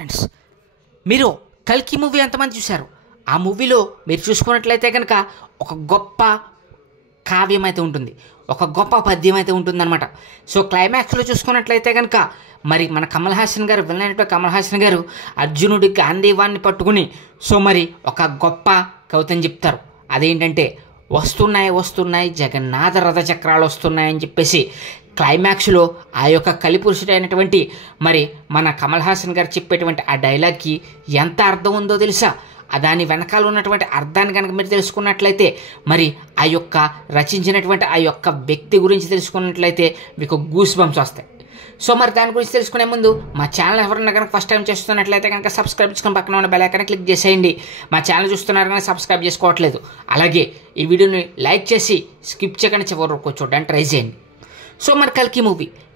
Friends, మీరు కల్కి movie ఎంతమంది చూశారు? ఆ మూవీలో మీరు చూసుకున్నట్లయితే కనుక ఒక గొప్ప కావ్యం అయితే ఉంటుంది, ఒక గొప్ప పద్యం అయితే ఉంటుందన్నమాట. సో క్లైమాక్స్లో చూసుకున్నట్లయితే కనుక మరి మన కమల్ హాసన్ గారు, విలనైన కమల్ హాసన్ గారు అర్జునుడి గాంధీవాన్ని పట్టుకుని సో మరి ఒక గొప్ప కవితని చెప్తారు. అదేంటంటే వస్తున్నాయి వస్తున్నాయి జగన్నాథ రథ చక్రాలు వస్తున్నాయని చెప్పేసి క్లైమాక్స్లో ఆ యొక్క కలిపురుషుడైనటువంటి మరి మన కమల్ హాసన్ గారు చెప్పేటువంటి ఆ డైలాగ్కి ఎంత అర్థం ఉందో తెలుసా? దాని వెనకాల ఉన్నటువంటి అర్థాన్ని కనుక మీరు తెలుసుకున్నట్లయితే మరి ఆ యొక్క రచించినటువంటి ఆ యొక్క వ్యక్తి గురించి తెలుసుకున్నట్లయితే మీకు గూస్ బంప్స్ వస్తాయి. సో మరి దాని గురించి తెలుసుకునే ముందు మా ఛానల్ ఎవరైనా కనుక ఫస్ట్ టైం చేస్తున్నట్లయితే కనుక సబ్స్క్రైబ్ చేసుకుని పక్కన ఉన్న బెల్ ఐకాన్ క్లిక్ చేసేయండి. మా ఛానల్ చూస్తున్నారు కానీ సబ్స్క్రైబ్ చేసుకోవట్లేదు. అలాగే ఈ వీడియోని లైక్ చేసి స్కిప్ చేయకుండా చివరి వరకు చూడడానికి ట్రై చేయండి. సో మరి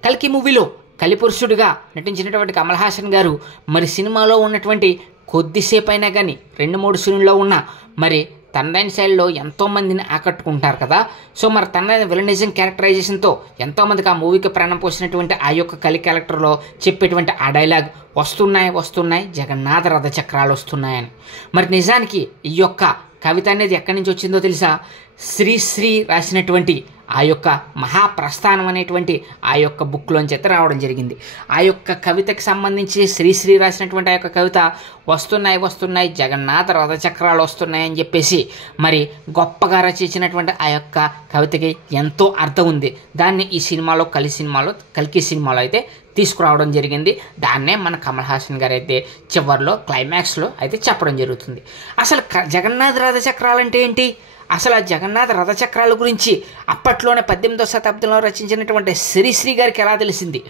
కల్కి మూవీలో కలిపురుషుడిగా నటించినటువంటి కమల్ హాసన్ గారు మరి సినిమాలో ఉన్నటువంటి కొద్దిసేపు అయినా కానీ 2-3 సీన్లో ఉన్న మరి తనదైన శైలిలో ఎంతోమందిని ఆకట్టుకుంటారు కదా. సో మరి తనదైన విలనిజం క్యారెక్టరైజేషన్తో ఎంతోమందికి ఆ మూవీకి ప్రాణం పోసినటువంటి ఆ యొక్క కలి క్యారెక్టర్లో చెప్పేటువంటి ఆ డైలాగ్ వస్తున్నాయి వస్తున్నాయి జగన్నాథ రథ చక్రాలు వస్తున్నాయని. మరి నిజానికి ఈ యొక్క కవిత అనేది ఎక్కడి నుంచి వచ్చిందో తెలుసా? శ్రీశ్రీ రాసినటువంటి ఆ యొక్క మహాప్రస్థానం అనేటువంటి ఆ యొక్క బుక్లోంచి అయితే రావడం జరిగింది. ఆ యొక్క కవితకి సంబంధించి శ్రీశ్రీ రాసినటువంటి ఆ యొక్క కవిత వస్తున్నాయి వస్తున్నాయి జగన్నాథ రథచక్రాలు వస్తున్నాయి అని చెప్పేసి మరి గొప్పగా రచించినటువంటి ఆ యొక్క కవితకి ఎంతో అర్థం ఉంది. దాన్ని ఈ సినిమాలో కల్కి సినిమాలో అయితే తీసుకురావడం జరిగింది. దాన్నే మన కమల్ హాసన్ గారు అయితే చివరిలో క్లైమాక్స్లో అయితే చెప్పడం జరుగుతుంది. అసలు జగన్నాథ రథచక్రాలు అంటే ఏంటి? అసలు ఆ జగన్నాథ రథచక్రాల గురించి అప్పట్లోనే 18వ శతాబ్దంలో రచించినటువంటి శ్రీశ్రీ గారికి ఎలా తెలిసింది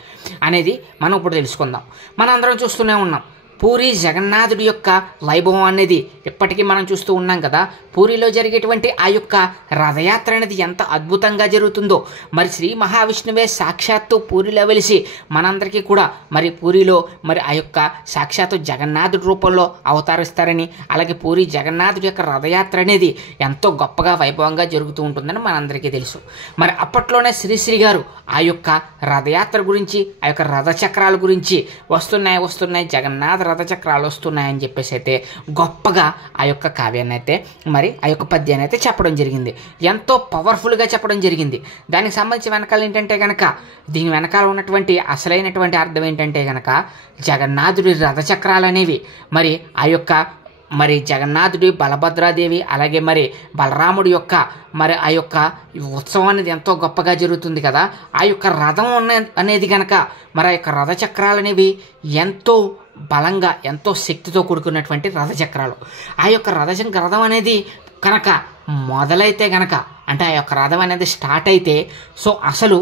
అనేది మనం ఇప్పుడు తెలుసుకుందాం. మనం అందరం చూస్తూనే ఉన్నాం పూరి జగన్నాథుడి యొక్క వైభవం అనేది ఇప్పటికీ మనం చూస్తూ ఉన్నాం కదా. పూరిలో జరిగేటువంటి ఆ యొక్క రథయాత్ర అనేది ఎంత అద్భుతంగా జరుగుతుందో. మరి శ్రీ మహావిష్ణువే సాక్షాత్తు పూరిలో వెలిసి మనందరికీ కూడా మరి పూరిలో మరి ఆ యొక్క సాక్షాత్తు జగన్నాథుడి రూపంలో అవతరిస్తారని, అలాగే పూరి జగన్నాథుడి యొక్క రథయాత్ర అనేది ఎంతో గొప్పగా వైభవంగా జరుగుతూ ఉంటుందని మనందరికీ తెలుసు. మరి అప్పట్లోనే శ్రీశ్రీ గారు ఆ యొక్క రథయాత్ర గురించి, ఆ యొక్క రథచక్రాల గురించి వస్తున్నాయి జగన్నాథ రథచక్రాలు వస్తున్నాయని చెప్పేసి అయితే గొప్పగా ఆ యొక్క కావ్యాన్ని అయితే మరి ఆ యొక్క పద్యాన్ని అయితే చెప్పడం జరిగింది. ఎంతో పవర్ఫుల్గా చెప్పడం జరిగింది. దానికి సంబంధించి వెనకాల ఏంటంటే కనుక దీని వెనకాల ఉన్నటువంటి అసలైనటువంటి అర్థం ఏంటంటే కనుక జగన్నాథుడి రథచక్రాలు అనేవి మరి ఆ యొక్క మరి జగన్నాథుడి, బలభద్రాదేవి, అలాగే మరి బలరాముడి యొక్క మరి ఆ యొక్క ఉత్సవం అనేది ఎంతో గొప్పగా జరుగుతుంది కదా. ఆ యొక్క రథం అనేది కనుక మరి ఆ యొక్క రథచక్రాలు అనేవి ఎంతో బలంగా ఎంతో శక్తితో కూడుకున్నటువంటి రథచక్రాలు. ఆ యొక్క రథం అనేది కనుక మొదలైతే కనుక అంటే ఆ యొక్క రథం అనేది స్టార్ట్ అయితే సో అసలు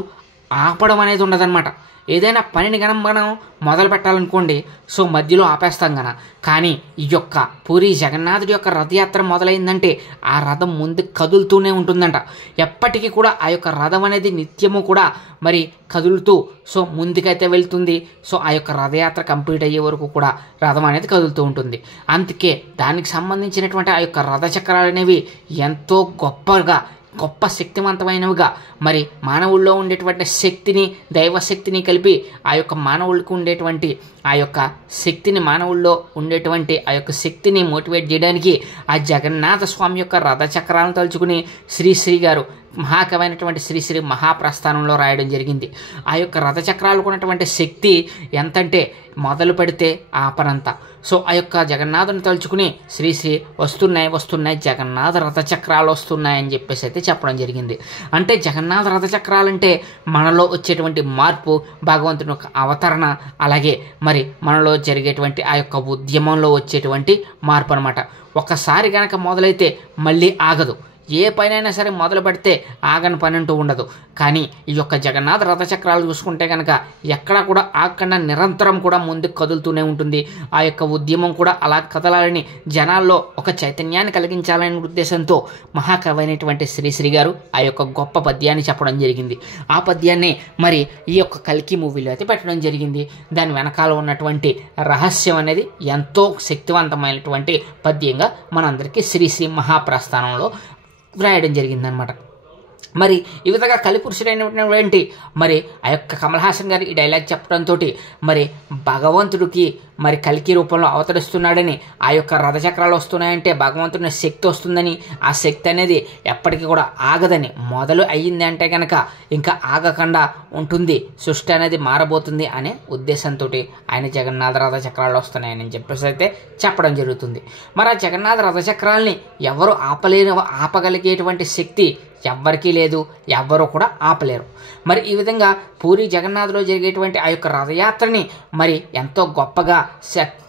ఆపడం అనేది ఉండదన్నమాట. ఏదైనా పనిని మనం మొదలు పెట్టాలనుకోండి సో మధ్యలో ఆపేస్తాం కదా. కానీ ఈ యొక్క పూరి జగన్నాథుడి యొక్క రథయాత్ర మొదలైందంటే ఆ రథం ముందు కదులుతూనే ఉంటుందంట. ఎప్పటికీ కూడా ఆ యొక్క రథం అనేది నిత్యము కూడా మరి కదులుతూ సో ముందుకైతే వెళ్తుంది. సో ఆ యొక్క రథయాత్ర కంప్లీట్ అయ్యే వరకు కూడా రథం అనేది కదులుతూ ఉంటుంది. అందుకే దానికి సంబంధించినటువంటి ఆ యొక్క రథచక్రాలు అనేవి ఎంతో గొప్ప శక్తివంతమైనవిగా మరి మానవుల్లో ఉండేటువంటి శక్తిని, దైవశక్తిని కలిపి ఆ యొక్క మానవులకు ఉండేటువంటి ఆ యొక్క శక్తిని, మానవుల్లో ఉండేటువంటి ఆ యొక్క శక్తిని మోటివేట్ చేయడానికి ఆ జగన్నాథ స్వామి యొక్క రథచక్రాలను తలుచుకుని శ్రీశ్రీ గారు మహాకవైనటువంటి శ్రీశ్రీ మహాప్రస్థానంలో రాయడం జరిగింది. ఆ యొక్క రథచక్రాలకు ఉన్నటువంటి శక్తి ఎంతంటే మొదలు పెడితే ఆపనంత. సో ఆ యొక్క జగన్నాథుని తలుచుకుని శ్రీశ్రీ వస్తున్నాయి జగన్నాథ రథచక్రాలు వస్తున్నాయని చెప్పేసి అయితే చెప్పడం జరిగింది. అంటే జగన్నాథ రథచక్రాలంటే మనలో వచ్చేటువంటి మార్పు, భగవంతుని యొక్క అవతరణ, అలాగే మరి మనలో జరిగేటువంటి ఆ యొక్క ఉద్యమంలో వచ్చేటువంటి మార్పు అనమాట. ఒకసారి కనుక మొదలైతే మళ్ళీ ఆగదు. ఏ పనైనా సరే మొదలు పెడితే ఆగని పని అంటూ ఉండదు. కానీ ఈ యొక్క జగన్నాథ రథచక్రాలు చూసుకుంటే కనుక ఎక్కడ కూడా ఆగకుండా నిరంతరం కూడా ముందుకు కదులుతూనే ఉంటుంది. ఆ యొక్క ఉద్యమం కూడా అలా కదలాలని, జనాల్లో ఒక చైతన్యాన్ని కలిగించాలనే ఉద్దేశంతో మహాకవైనటువంటి శ్రీశ్రీ గారు ఆ యొక్క గొప్ప పద్యాన్ని చెప్పడం జరిగింది. ఆ పద్యాన్ని మరి ఈ యొక్క కల్కి మూవీలో అయితే పెట్టడం జరిగింది. దాని వెనకాల ఉన్నటువంటి రహస్యం అనేది ఎంతో శక్తివంతమైనటువంటి పద్యంగా మనందరికీ శ్రీశ్రీ మహాప్రస్థానంలో వ్రాయడం జరిగిందనమాట. మరి ఈ విధంగా కలిపురుషుడైనటువంటి మరి ఆ యొక్క కమల్ హాసన్ గారు ఈ డైలాగ్ చెప్పడంతో మరి భగవంతుడికి మరి కల్కి రూపంలో అవతరిస్తున్నాడని, ఆ యొక్క రథచక్రాలు వస్తున్నాయంటే భగవంతుని శక్తి వస్తుందని, ఆ శక్తి అనేది ఎప్పటికీ కూడా ఆగదని, మొదలు అయ్యింది అంటే కనుక ఇంకా ఆగకుండా ఉంటుంది, సృష్టి అనేది మారబోతుంది అనే ఉద్దేశంతో ఆయన జగన్నాథ రథచక్రాలు వస్తున్నాయని చెప్పేసి అయితే చెప్పడం జరుగుతుంది. మరి ఆ జగన్నాథ రథచక్రాల్ని ఎవరు ఆపగలిగేటువంటి శక్తి ఎవ్వరికీ లేదు, ఎవ్వరూ కూడా ఆపలేరు. మరి ఈ విధంగా పూరి జగన్నాథ్లో జరిగేటువంటి ఆ యొక్క రథయాత్రని మరి ఎంతో గొప్పగా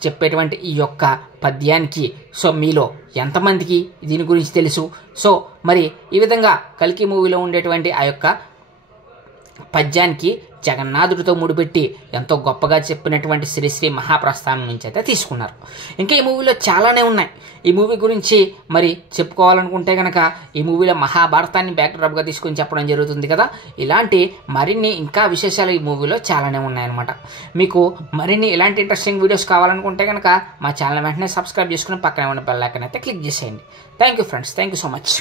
చెప్పేటువంటి ఈ యొక్క పద్యానికి సో మీలో ఎంతమందికి దీని గురించి తెలుసు? సో మరి ఈ విధంగా కల్కి మూవీలో ఉండేటువంటి ఆ యొక్క పద్యానికి జగన్నాథుడితో ముడిపెట్టి ఎంతో గొప్పగా చెప్పినటువంటి శ్రీశ్రీ మహాప్రస్థానం నుంచి అయితే తీసుకున్నారు. ఇంకా ఈ మూవీలో చాలానే ఉన్నాయి. ఈ మూవీ గురించి మరి చెప్పుకోవాలనుకుంటే కనుక ఈ మూవీలో మహాభారతాన్ని బ్యాక్డ్రాప్గా తీసుకొని చెప్పడం జరుగుతుంది కదా. ఇలాంటి మరిన్ని ఇంకా విశేషాలు ఈ మూవీలో చాలానే ఉన్నాయన్నమాట. మీకు మరిన్ని ఇలాంటి ఇంట్రెస్టింగ్ వీడియోస్ కావాలనుకుంటే కనుక మా ఛానల్ వెంటనే సబ్స్క్రైబ్ చేసుకుని పక్కనే ఉన్న బెల్ ఐకాన్ అయితే క్లిక్ చేసేయండి. Thank you friends, thank you so much.